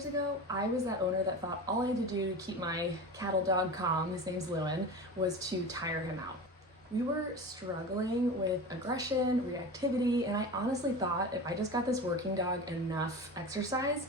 years ago, I was that owner that thought all I had to do to keep my cattle dog calm, his name's Lewin, was to tire him out. We were struggling with aggression, reactivity, and I honestly thought if I just got this working dog enough exercise,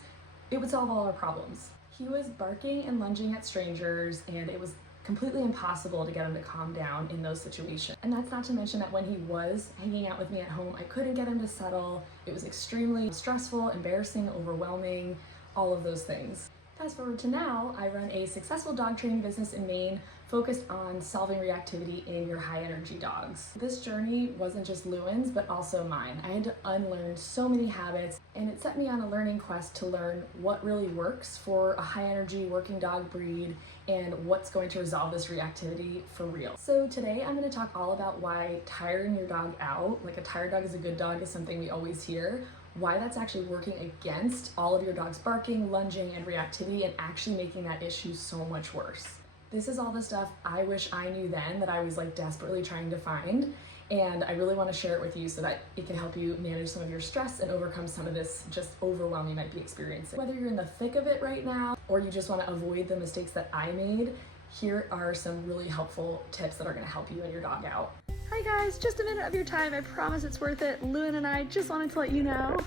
it would solve all our problems. He was barking and lunging at strangers, and it was completely impossible to get him to calm down in those situations. And that's not to mention that when he was hanging out with me at home, I couldn't get him to settle. It was extremely stressful, embarrassing, overwhelming, all of those things. Fast forward to now, I run a successful dog training business in Maine focused on solving reactivity in your high energy dogs. This journey wasn't just Lewin's, but also mine. I had to unlearn so many habits, and it set me on a learning quest to learn what really works for a high energy working dog breed and what's going to resolve this reactivity for real. So today I'm going to talk all about why tiring your dog out, like a tired dog is a good dog, is something we always hear, why that's actually working against all of your dog's barking, lunging, and reactivity, and actually making that issue so much worse. This is all the stuff I wish I knew then that I was like desperately trying to find, and I really want to share it with you so that it can help you manage some of your stress and overcome some of this just overwhelm you might be experiencing. Whether you're in the thick of it right now or you just want to avoid the mistakes that I made, here are some really helpful tips that are going to help you and your dog out. Hi guys, just a minute of your time. I promise it's worth it. Lewin and I just wanted to let you know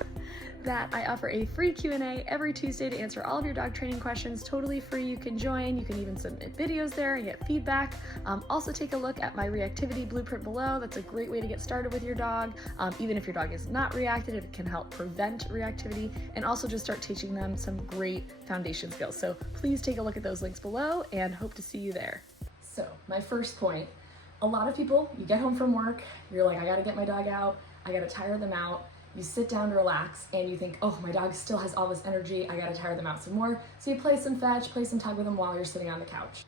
that I offer a free Q&A every Tuesday to answer all of your dog training questions, totally free. You can join, you can even submit videos there and get feedback. Also take a look at my reactivity blueprint below. That's a great way to get started with your dog. Even if your dog is not reactive, it can help prevent reactivity and also just start teaching them some great foundation skills. So please take a look at those links below and hope to see you there. So my first point, a lot of people, you get home from work, you're like, I gotta get my dog out, I gotta tire them out. You sit down to relax and you think, oh, my dog still has all this energy, I gotta tire them out some more. So you play some fetch, play some tug with them while you're sitting on the couch.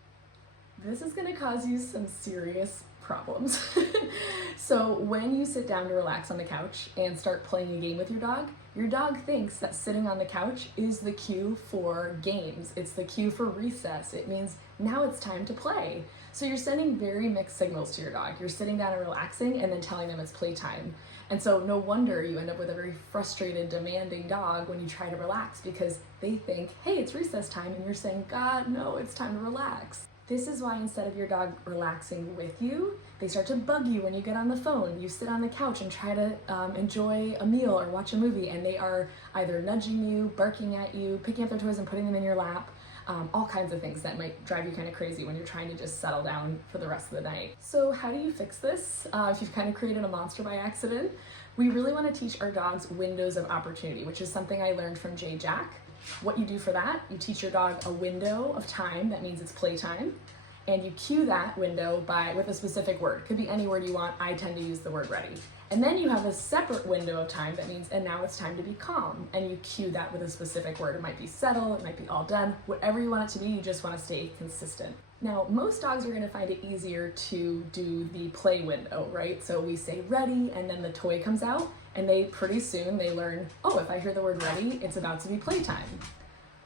This is gonna cause you some serious problems. So when you sit down to relax on the couch and start playing a game with your dog thinks that sitting on the couch is the cue for games. It's the cue for recess. It means now it's time to play. So you're sending very mixed signals to your dog. You're sitting down and relaxing and then telling them it's playtime. And so no wonder you end up with a very frustrated, demanding dog when you try to relax because they think, hey, it's recess time, and you're saying, God, no, it's time to relax. This is why instead of your dog relaxing with you, they start to bug you when you get on the phone. You sit on the couch and try to enjoy a meal or watch a movie, and they are either nudging you, barking at you, picking up their toys and putting them in your lap. All kinds of things that might drive you kind of crazy when you're trying to just settle down for the rest of the night. So how do you fix this? If you've kind of created a monster by accident, we really want to teach our dogs windows of opportunity, which is something I learned from Jay Jack. What you do for that, you teach your dog a window of time, that means it's playtime, and you cue that window with a specific word. Could be any word you want. I tend to use the word ready. And then you have a separate window of time that means, and now it's time to be calm. And you cue that with a specific word. It might be settle, it might be all done, whatever you want it to be, you just want to stay consistent. Now, most dogs are going to find it easier to do the play window, right? So we say ready, and then the toy comes out, and pretty soon they learn, oh, if I hear the word ready, it's about to be playtime.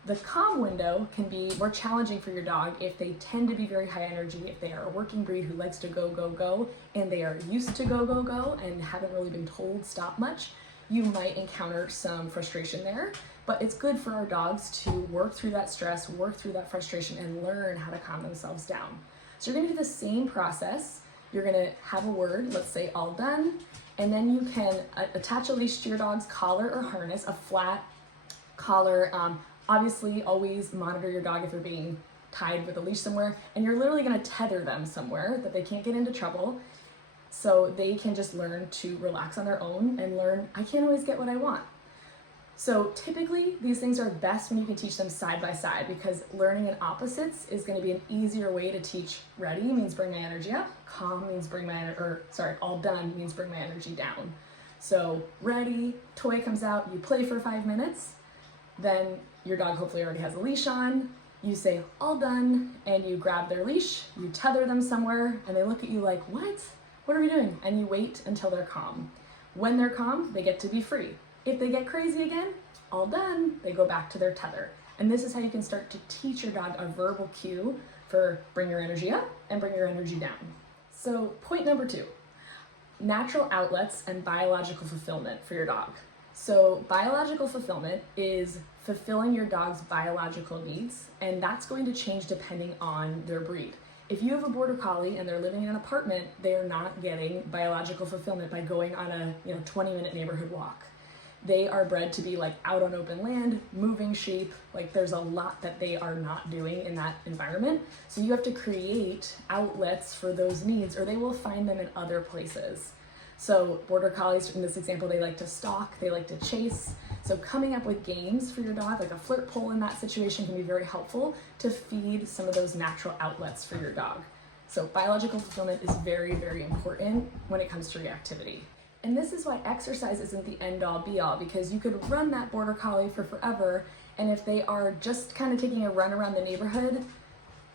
The calm window can be more challenging for your dog if they tend to be very high energy, if they are a working breed who likes to go, go, go, and they are used to go, go, go, and haven't really been told stop much. You might encounter some frustration there, but it's good for our dogs to work through that stress, work through that frustration, and learn how to calm themselves down. So you're gonna do the same process. You're gonna have a word, let's say all done, and then you can attach a leash to your dog's collar or harness, a flat collar. Obviously, always monitor your dog if they're being tied with a leash somewhere, and you're literally gonna tether them somewhere that they can't get into trouble, so they can just learn to relax on their own and learn, I can't always get what I want. So typically, these things are best when you can teach them side by side, because learning in opposites is gonna be an easier way to teach ready means bring my energy up, calm means all done means bring my energy down. So ready, toy comes out, you play for 5 minutes, then your dog hopefully already has a leash on, you say all done, and you grab their leash, you tether them somewhere, and they look at you like, what? What are we doing? And you wait until they're calm. When they're calm, they get to be free. If they get crazy again, all done, they go back to their tether. And this is how you can start to teach your dog a verbal cue for bring your energy up and bring your energy down. So point number 2, natural outlets and biological fulfillment for your dog. So biological fulfillment is fulfilling your dog's biological needs, and that's going to change depending on their breed. If you have a border collie and they're living in an apartment, they are not getting biological fulfillment by going on a 20-minute neighborhood walk. They are bred to be like out on open land, moving sheep. Like there's a lot that they are not doing in that environment. So you have to create outlets for those needs, or they will find them in other places. So border collies, in this example, they like to stalk, they like to chase. So coming up with games for your dog, like a flirt pole in that situation, can be very helpful to feed some of those natural outlets for your dog. So biological fulfillment is very, very important when it comes to reactivity. And this is why exercise isn't the end all be all, because you could run that border collie for forever, and if they are just kind of taking a run around the neighborhood,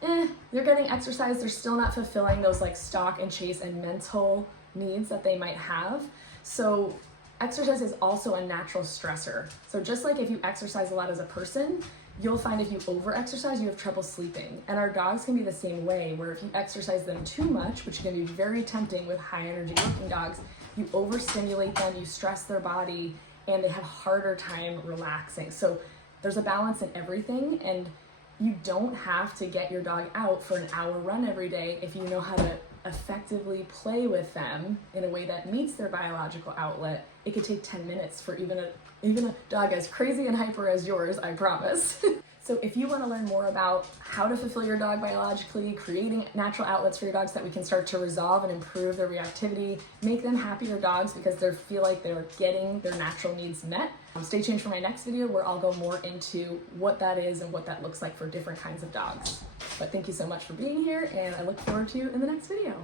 they're getting exercise, they're still not fulfilling those like stalk and chase and mental needs that they might have. So exercise is also a natural stressor. So just like if you exercise a lot as a person, you'll find if you over-exercise, you have trouble sleeping. And our dogs can be the same way, where if you exercise them too much, which can be very tempting with high-energy working dogs, you overstimulate them, you stress their body, and they have a harder time relaxing. So there's a balance in everything, and you don't have to get your dog out for an hour run every day if you know how to effectively play with them in a way that meets their biological outlet. It could take 10 minutes for even a dog as crazy and hyper as yours, I promise. So if you want to learn more about how to fulfill your dog biologically, creating natural outlets for your dogs that we can start to resolve and improve their reactivity, make them happier dogs because they feel like they're getting their natural needs met, stay tuned for my next video where I'll go more into what that is and what that looks like for different kinds of dogs. But thank you so much for being here, and I look forward to you in the next video.